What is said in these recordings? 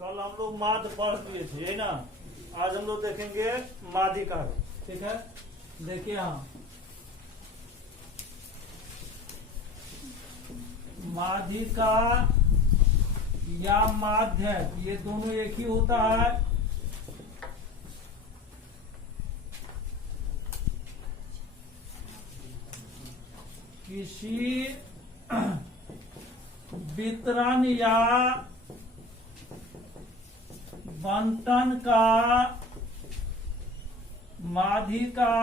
कल हम लोग माध्य पढ़ लिए थे है ना। आज हम लोग देखेंगे माध्यिका। ठीक है, देखिए यहाँ माध्यिका या माध्य, ये दोनों एक ही होता है। किसी वितरण या बंटन का माध्यिका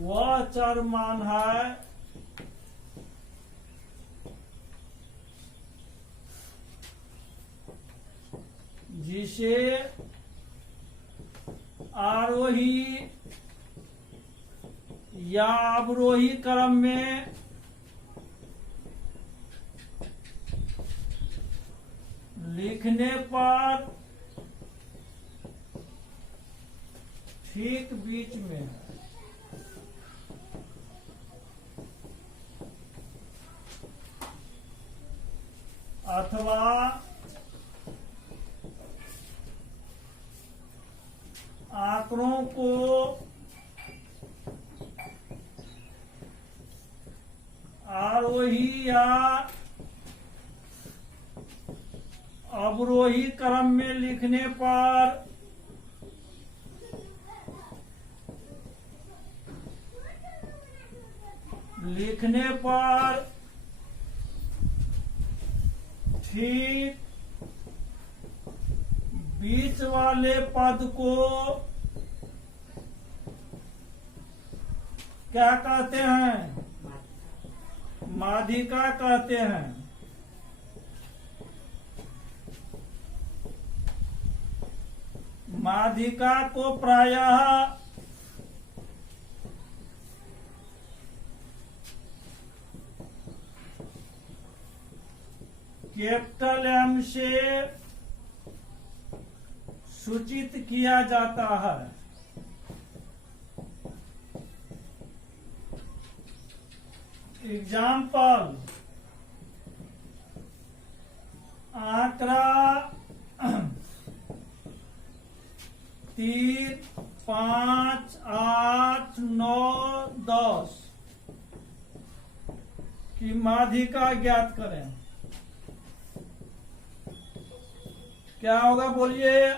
वह चरमान है जिसे आरोही या अवरोही क्रम में लिखने पर ठीक बीच में अथवा आंकड़ों को आरोही या अवरोही क्रम में लिखने पर ठीक बीच वाले पद को क्या कहते हैं? माध्यिका कहते हैं। माध्यिका को प्रायः कैपिटल एम से सूचित किया जाता है। एग्जाम्पल, आंकड़ा 3, 5, 8, 9, 10 की माध्यिका ज्ञात करें। क्या होगा बोलिए?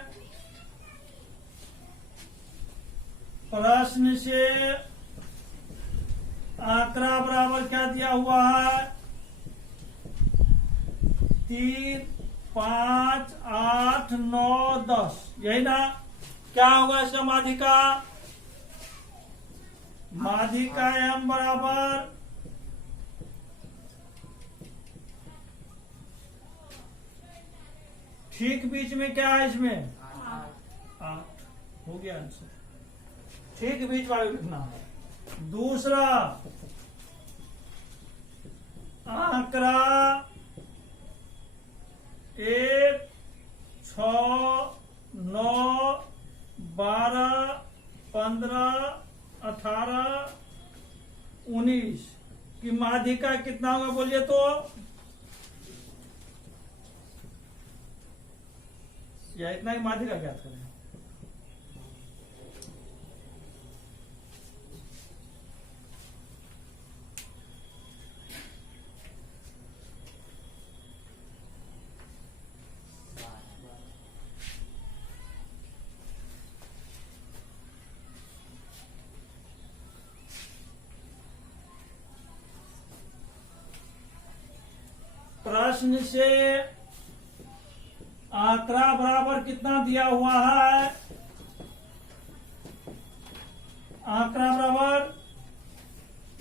प्रश्न से आंकड़ा बराबर क्या दिया हुआ है? 3, 5, 8, 9, 10, यही ना? क्या होगा इसका माध्यिका? माध्यिका एम बराबर ठीक बीच में क्या है इसमें? 8 हो गया आंसर। ठीक बीच वाले लिखना है। दूसरा, आंकड़ा 1, 6, 9, 12, 15, 18, 19 की माध्यिका कितना होगा बोलिए तो? या इतना ही माध्यिका ज्ञात करें। प्रश्न से आंकड़ा बराबर कितना दिया हुआ है? आंकड़ा बराबर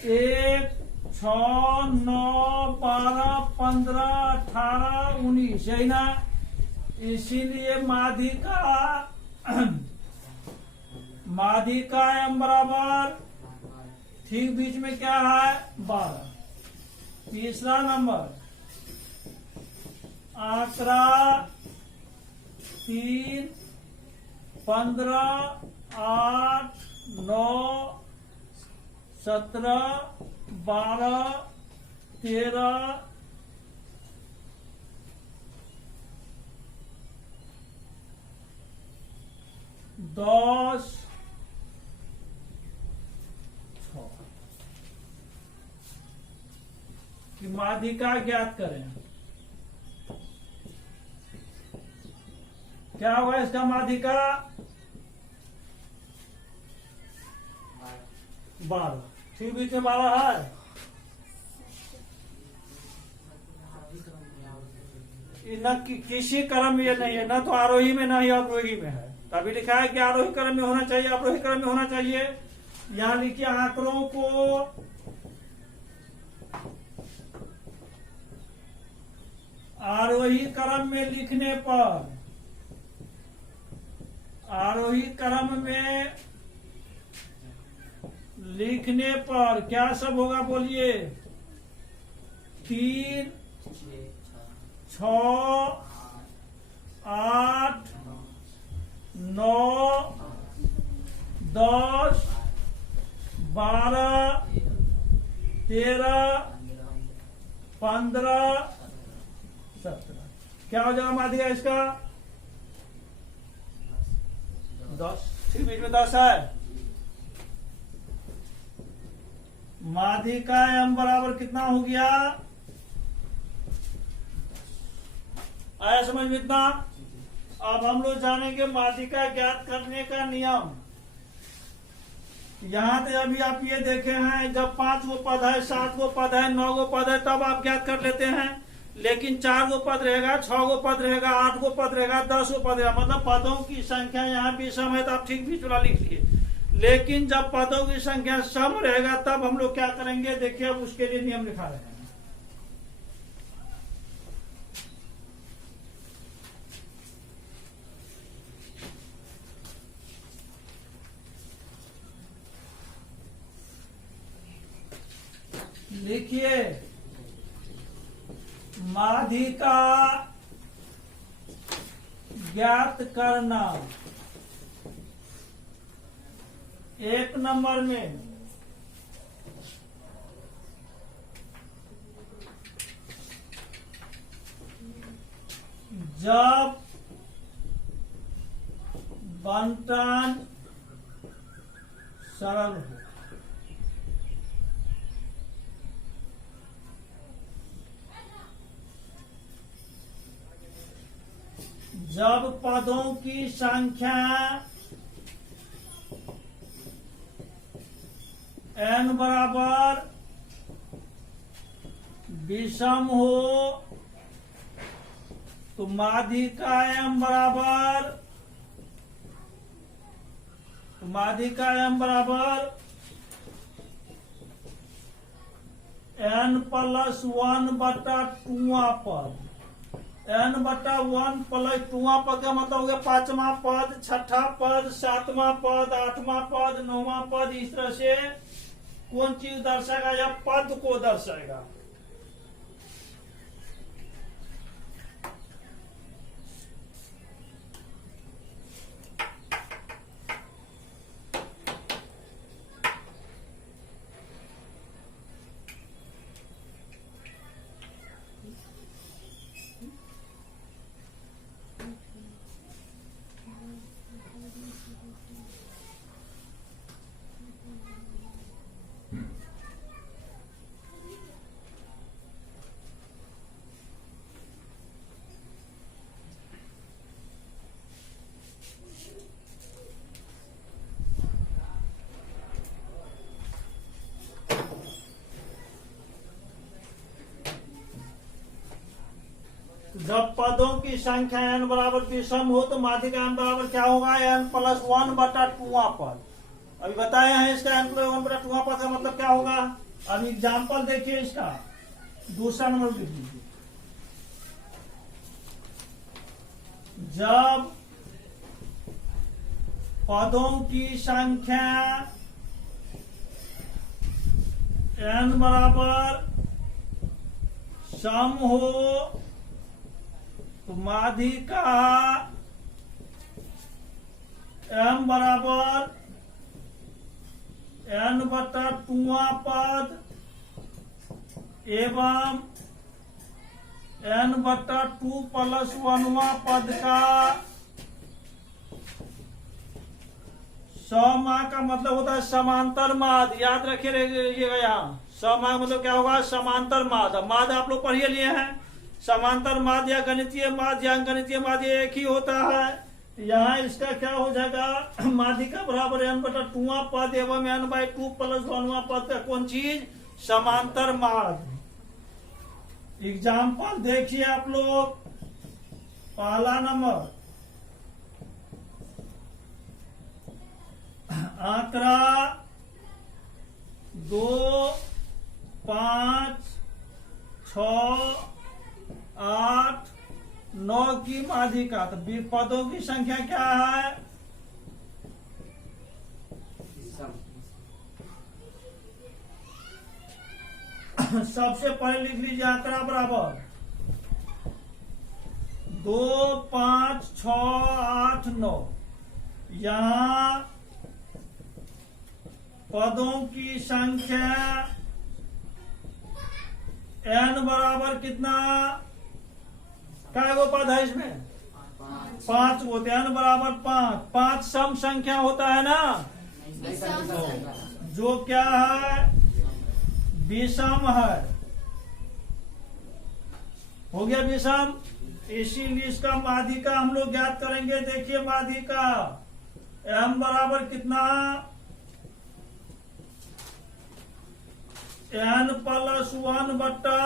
1, 6, 9, 12, 15, 18, 19, यही ना? इसीलिए माध्यिका एम बराबर ठीक बीच में क्या है? 12। तीसरा नंबर, आंकड़ा 3, 15, 8, 9, 17, 12, 13, 10, 6 की माध्यिका ज्ञात करें। क्या होगा इसका माध्यिका? 12। ठीक, बीच में 12 है। न किसी क्रम में ये नहीं है, न तो आरोही में न ही अवरोही में है। तभी लिखा है कि आरोही क्रम में होना चाहिए, अवरोही क्रम में होना चाहिए। यहां लिखिए आंकड़ों को आरोही क्रम में लिखने पर, आरोही क्रम में लिखने पर क्या सब होगा बोलिए? 3, 6, 8, 9, 10, 12, 13, 15, 17। क्या हो जाएगा माध्यिका इसका? 10। ठीक, बीच में 10 है। माध्यिका m बराबर कितना हो गया? आया समझ में इतना? अब हम लोग जानेंगे माध्यिका ज्ञात करने का नियम। यहाँ तक अभी आप ये देखे हैं, जब 5 गो पद है, 7 गो पद है, 9 गो पद है, तब आप ज्ञात कर लेते हैं। लेकिन 4 गो पद रहेगा, 6 गो पद रहेगा, 8 गो पद रहेगा, 10 गो पद रहेगा, मतलब पदों की संख्या यहाँ भी सम है, तो आप ठीक बीच वाला लिख लिए। लेकिन जब पदों की संख्या सम रहेगा तब हम लोग क्या करेंगे, देखिए अब उसके लिए नियम लिखा रहे हैं। लिखिए, माध्यिका ज्ञात करना। 1 नंबर में जब बंटन सरल हो, जब पदों की संख्या n बराबर विषम हो, तो माध्यिका m बराबर n+1/2 पद। n/1+2 पद का मतलब हो गया 5वां पद, 6ठा पद, 7वां पद, 8वां पद, 9वां पद। इस तरह से कौन चीज दर्शाएगा? या पद को दर्शाएगा। जब पदों की संख्या n बराबर विषम हो, तो माध्यिका n बराबर क्या होगा? n+1/2 पद। अभी बताए हैं इसका n+1/2 पद का मतलब क्या होगा। अब एग्जाम्पल देखिए इसका, दूसरा नंबर लिख लीजिए। जब पदों की संख्या n बराबर सम हो, तो माध्यिका m बराबर n बटा 2वां पद एवं n बटा 2 प्लस 1वां पद का समा का मतलब होता है समांतर माद। याद रखिएगा यहाँ समा मतलब क्या होगा, समांतर माद। माद आप लोग पढ़िए लिए हैं, समांतर माद या गणितीय माद या गणितीय माद ये एक ही होता है। यहाँ इसका क्या हो जाएगा, माध्यिका बराबर n बटा 2वां पद एवं n बाई 2 प्लस 1वां पद का कौन चीज, समांतर माद। एग्जाम्पल देखिए आप लोग, पहला नंबर आंकड़ा 2, 5, 6, 8, 9 की माध्यिका। तो पदों की संख्या क्या है, सबसे पहले लिख लीजिए आंकड़ा बराबर 2, 5, 6, 8, 9। यहाँ पदों की संख्या n बराबर कितना, क्या वो पद है इसमें 5 होते हैं, n बराबर 5। 5 सम संख्या होता है ना, जो क्या है विषम है, हो गया विषम। इसीलिए इसका माध्यिका हम लोग ज्ञात करेंगे। देखिए माध्यिका m बराबर कितना, n प्लस 1 बट्टा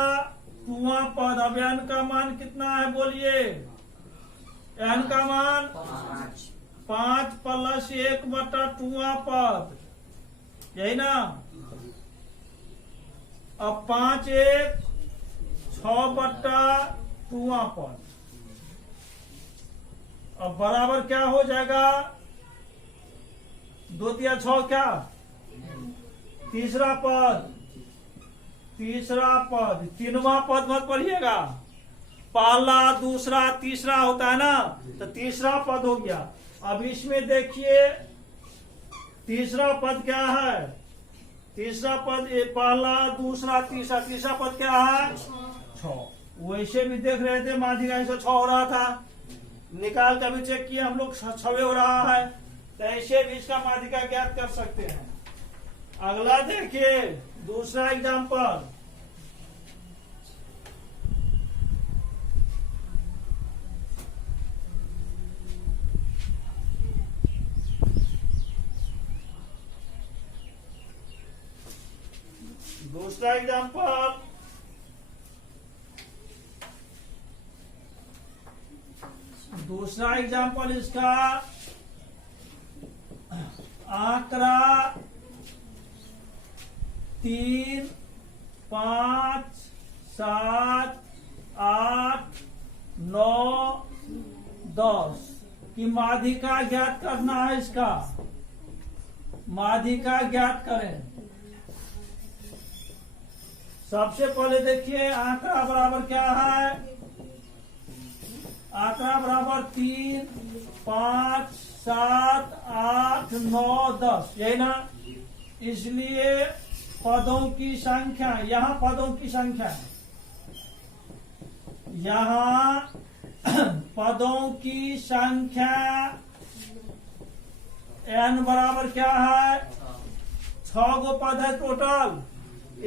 2वां पद। अब n का मान कितना है बोलिए, n का मान 5 प्लस 1 बट्टा 2वां पद, यही ना। अब 5 1 6 बट्टा 2वां पद। अब बराबर क्या हो जाएगा, 2 तिया 6 क्या, तीसरा पद, तीसरा पद। 3वां पद मत पढ़िएगा, पहला दूसरा तीसरा होता है ना, तो तीसरा पद हो गया। अब इसमें देखिए तीसरा पद क्या है, तीसरा पद पहला दूसरा तीसरा, तीसरा पद क्या है 6। वैसे भी देख रहे थे माध्यिका से 6 हो रहा था, निकाल कर भी चेक किया हम लोग 6 हो रहा है, तो ऐसे भी इसका माध्यिका ज्ञात कर सकते हैं। अगला देखिए दूसरा एग्जाम्पल, दूसरा एग्जाम्पल दूसरा एग्जाम्पल इसका आंकड़ा 3, 5, 7, 8, 9, 10 की माध्यिका ज्ञात करना है। इसका माध्यिका ज्ञात करें। सबसे पहले देखिए आंकड़ा बराबर क्या है, आंकड़ा बराबर 3, 5, 7, 8, 9, 10, यही ना। इसलिए पदों की संख्या, यहाँ पदों की संख्या, यहाँ पदों की संख्या n बराबर क्या है, 6 गो पद है टोटल,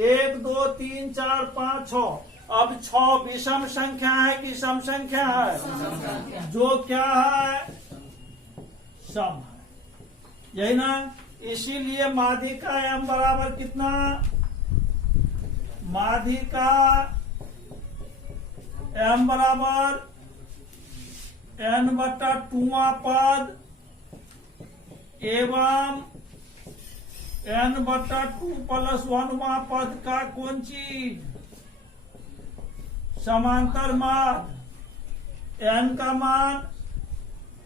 1 2 3 4 5 6। अब 6 विषम संख्या है कि सम संख्या है, जो क्या है सम है, यही ना। इसीलिए माध्यिका m बराबर कितना, माध्यिका m बराबर n बटा 2वां पद एवं n बटा 2 प्लस 1वां पद का कौन चीज, समांतर माद। n का मान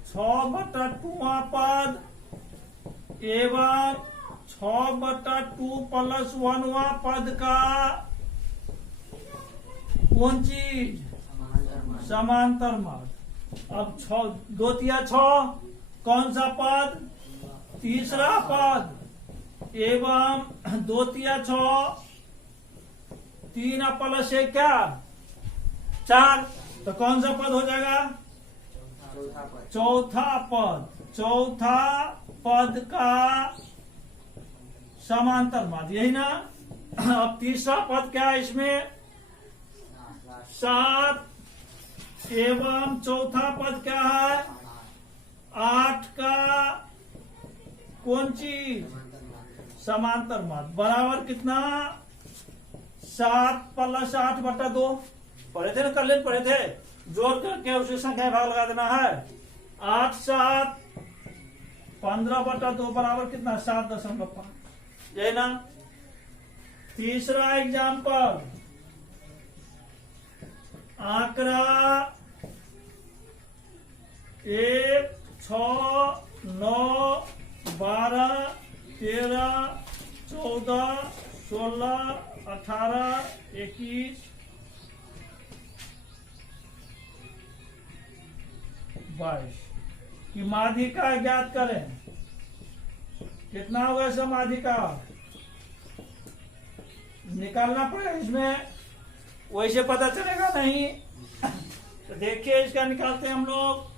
6 बटा 2वां पद एवं 6 बटा 2 प्लस 1वां पद का कौन चीज, समांतर माद। अब 2 तिया 6 कौन सा पद, तीसरा पद। एवं 2 तिया 6, 3 प्लस 1 क्या 4, तो कौन सा पद हो जाएगा? चौथा पद। चौथा पद का समांतर माध्य, यही ना। अब तीसरा पद क्या है इसमें? 7 एवं चौथा पद क्या है? 8 का कौन चीज? समांतर माध्य, बराबर कितना? 7 प्लस 8 बटा 2 पढ़े थे ना, कल पढ़े थे। जोड़ करके उसी संख्या भाग लगा देना है। 8 7 15 बटा 2 बराबर कितना? 7.5। यही ना। तीसरा एग्जाम्पल, आंकड़ा 1 6 9 12 13 14 16 18 21 22 की माध्यिका ज्ञात करें। कितना होगा इसका माध्यिका? निकालना पड़ेगा इसमें, वैसे पता चलेगा नहीं। तो देखिए इसका निकालते हैं हम लोग।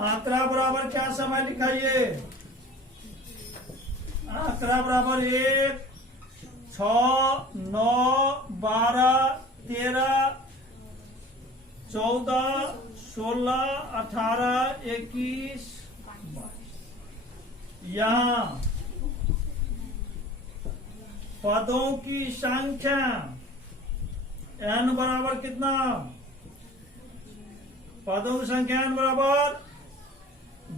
आंकड़ा बराबर क्या समय लिखाइए? आंकड़ा बराबर 1 6 9 12 13 14 16 18 21 22। यहाँ पदों की संख्या n बराबर कितना? पदों की संख्या n बराबर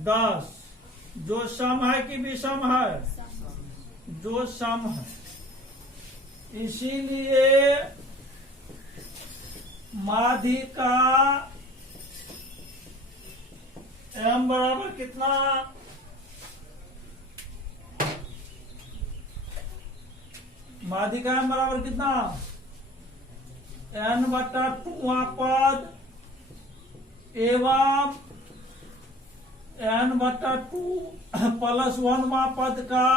10। जो सम है कि विषम है? जो सम है। इसीलिए माध्यिका m बराबर कितना? माध्यिका m बराबर कितना? n बटा 2 पद एवं n बटा 2 प्लस 1 पद का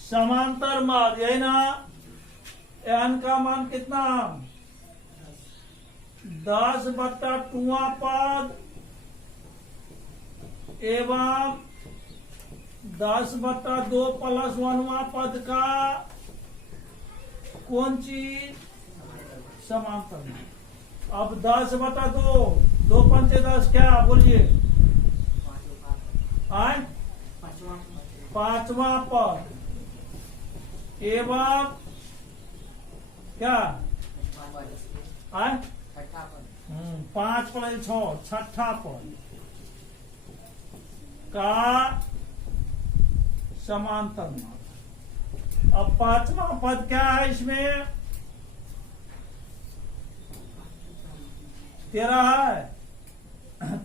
समांतर माध्य, है ना। n का मान कितना? 10 बटा 2 पद एवं 10 बटा 2 प्लस 1 पद का कौन चीज? समांतर। अब 10 बटा 2, 2 पंचे 10, क्या बोलिए? आए 5वां पद एवं क्या? आए 5 प्लस 6 छठा पद का समांतर माध्य। अब 5वां पद क्या है इसमें? 13 है।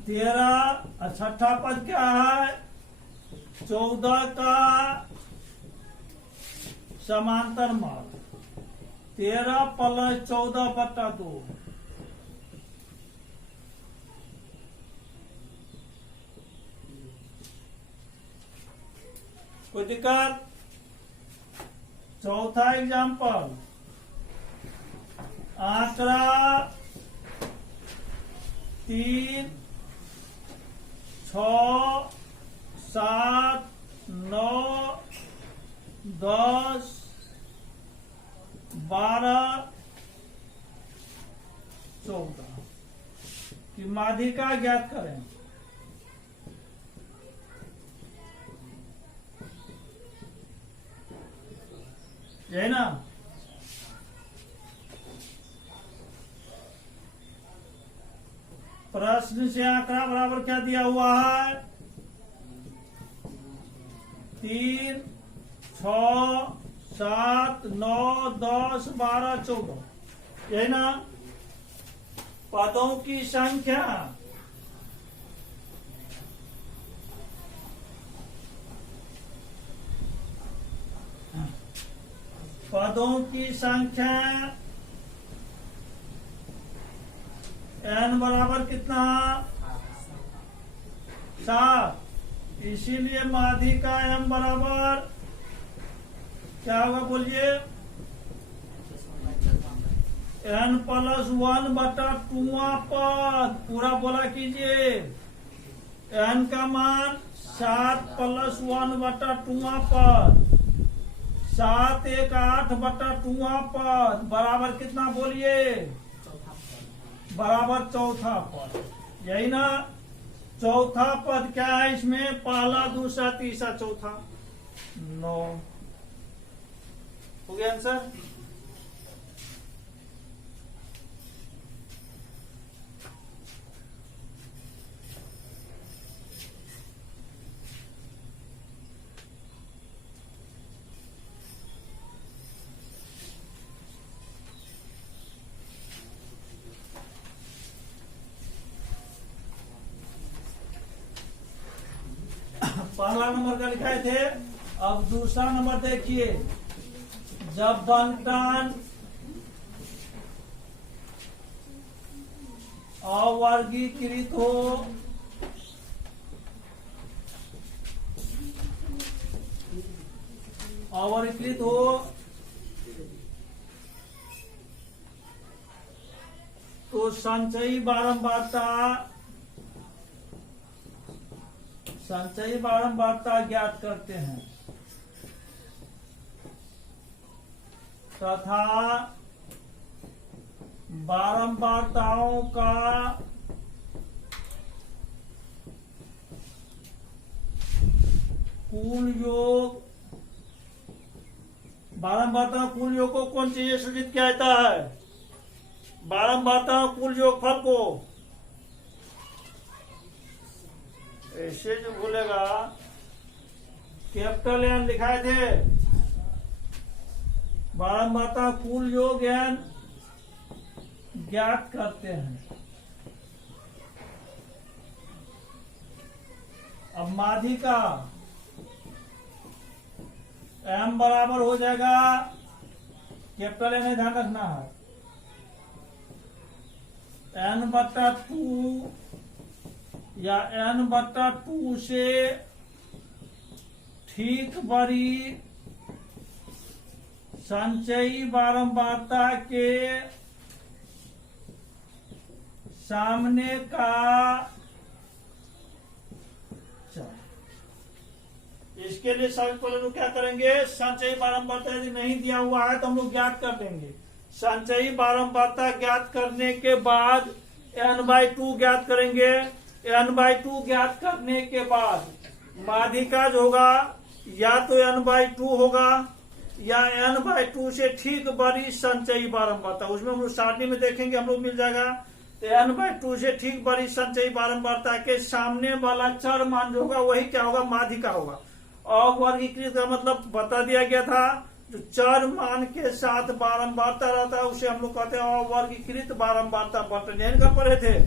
13 छठा पद क्या है? 14 का समांतर माध्य। 13 प्लस 14 बटा 2। कोई दिक्कत? चौथा एग्जाम्पल, आंकड़ा 3 6 7 9 10 12 14 की माध्यिका ज्ञात करें। है ना। प्रश्न से आंकड़ा बराबर क्या दिया हुआ है? 3 6 7 9 10 12 14, है ना। पदों की संख्या पदों की संख्या n बराबर कितना 7, इसीलिए माधि का m बराबर क्या होगा बोलिए n+1/2 पद पूरा बोला कीजिए। n का मान 7+1/2 पद 7 1 8/2 पद बराबर कितना बोलिए बराबर चौथा पद। यही ना चौथा पद क्या है इसमें पहला दूसरा तीसरा चौथा 9 हो गया आंसर। पहला नंबर का लिखाए थे, अब दूसरा नंबर देखिए। जब बंटन अवर्गीकृत हो तो संचयी बारंबारता ज्ञात करते हैं तथा बारंबारताओं का कुल योग को कौन चीज सूचित किया जाता है बारंबारताओं कुल योगफल को ऐसे जो बोलेगा कैपिटल एन लिखाए थे बारंबारता कुल योग एन ज्ञात करते हैं। अब माधि का एम बराबर हो जाएगा कैपिटल एन ध्यान रखना है n/2 या n/2 से ठीक बड़ी संचयी बारंबारता के सामने का इसके लिए सबसे पहले लोग क्या करेंगे संचयी बारंबारता यदि नहीं दिया हुआ है तो हम लोग ज्ञात कर देंगे। संचयी बारंबारता ज्ञात करने के बाद n/2 ज्ञात करेंगे। n/2 ज्ञात करने के बाद माधि का जो होगा या तो n/2 होगा या n/2 से ठीक बड़ी संचयी बारंबारता उसमें हम लोग सारणी में देखेंगे हम लोग मिल जाएगा। तो n/2 से ठीक बड़ी संचयी बारंबारता के सामने वाला चर मान जो होगा वही क्या होगा माधि का होगा। अवर्गीकृत का मतलब बता दिया गया था जो चर मान के साथ बारंबारता रहता है उसे हम लोग कहते हैं अवर्गीकृत बारंबारता बंटन का पढ़े थे।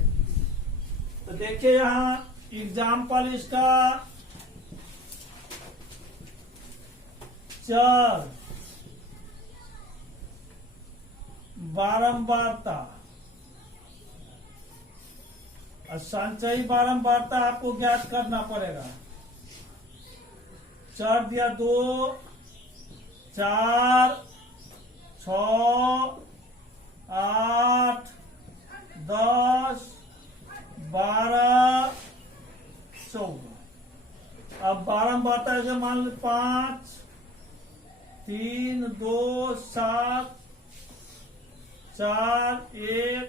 तो देखिए यहाँ एग्जाम्पल इसका चर बारंबारता और संचयी बारंबारता आपको ज्ञात करना पड़ेगा। चर दिया 2 4 6 8 10 12 14। अब बारंबारता ऐसे मान लो 5 3 2 7 4 1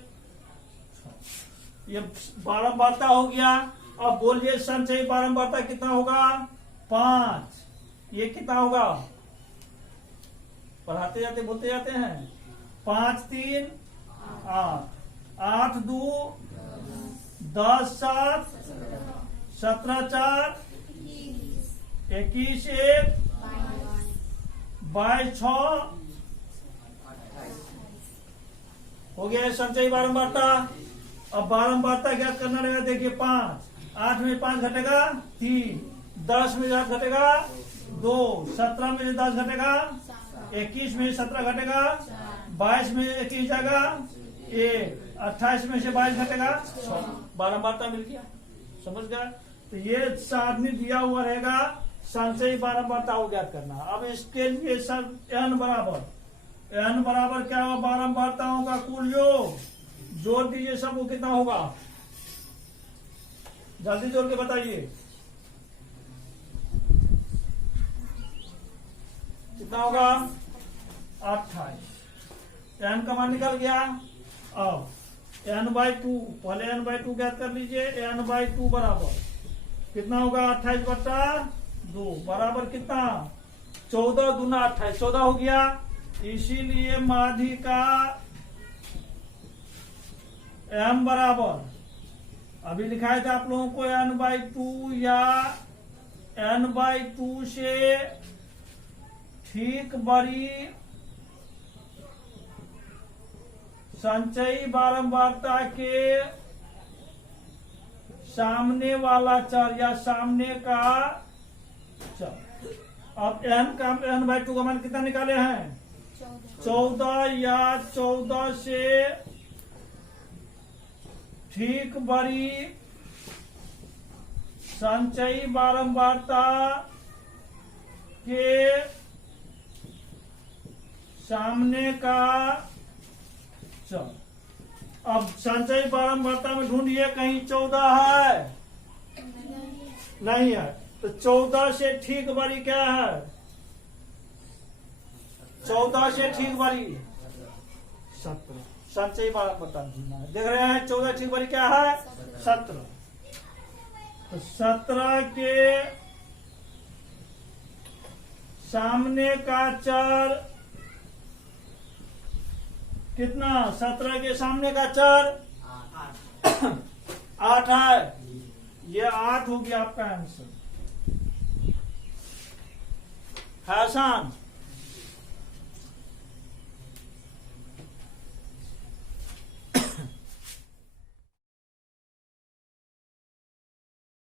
ये बारंबारता हो गया। अब बोलिए संचयी बारंबारता कितना होगा 5। ये कितना होगा पढ़ाते जाते बोलते जाते हैं 5 3 8 8 2 10 7 17 4 21 1 22 6 हो गया संचयी बारंबारता। अब बारंबारता क्या करना रहेगा देखिए 5 8 में 5 घटेगा 3 10 में 10 घटेगा 2 17 में 10 घटेगा 21 में 17 घटेगा, 22 में 21 जाएगा 1, 28 में से 22 घटेगा 6, बारंबारता मिल गया। समझ गया? तो ये सारणी दिया हुआ रहेगा, संचयी बारंबारता को ज्ञात करना। अब इसके लिए सर n बराबर क्या होगा, बारंबारताओं का कुल योग, जोड़ दीजिए सबको, कितना होगा, जल्दी जोड़ के बताइए कितना होगा, 28। n का मान निकल गया। अब n/2, पहले n/2 ज्ञात कर लीजिए। n/2 बराबर कितना होगा, 28/2 बराबर कितना, 14 दूना 28, 14 हो गया। इसीलिए माधि का m बराबर, अभी लिखाया था आप लोगों को n/2 या n/2 से ठीक बड़ी संचयी बारंबारता के सामने वाला चर या सामने का चर। अब n/2 का मान कितना निकाले हैं, 14 या 14 से ठीक बड़ी संचयी बारंबारता के सामने का चर। अब संचयी बारंबारता में ढूंढिए, कहीं 14 है, नहीं है, तो 14 से ठीक बड़ी क्या है, 14 से ठीक बड़ी 17। संचयी बारंबारता ढूंढना है, देख रहे हैं 14 ठीक बड़ी क्या है, 17। तो 17 के सामने का चर कितना, 17 के सामने का चर 8 है। ये 8 हो गया आपका आंसर। है आसान।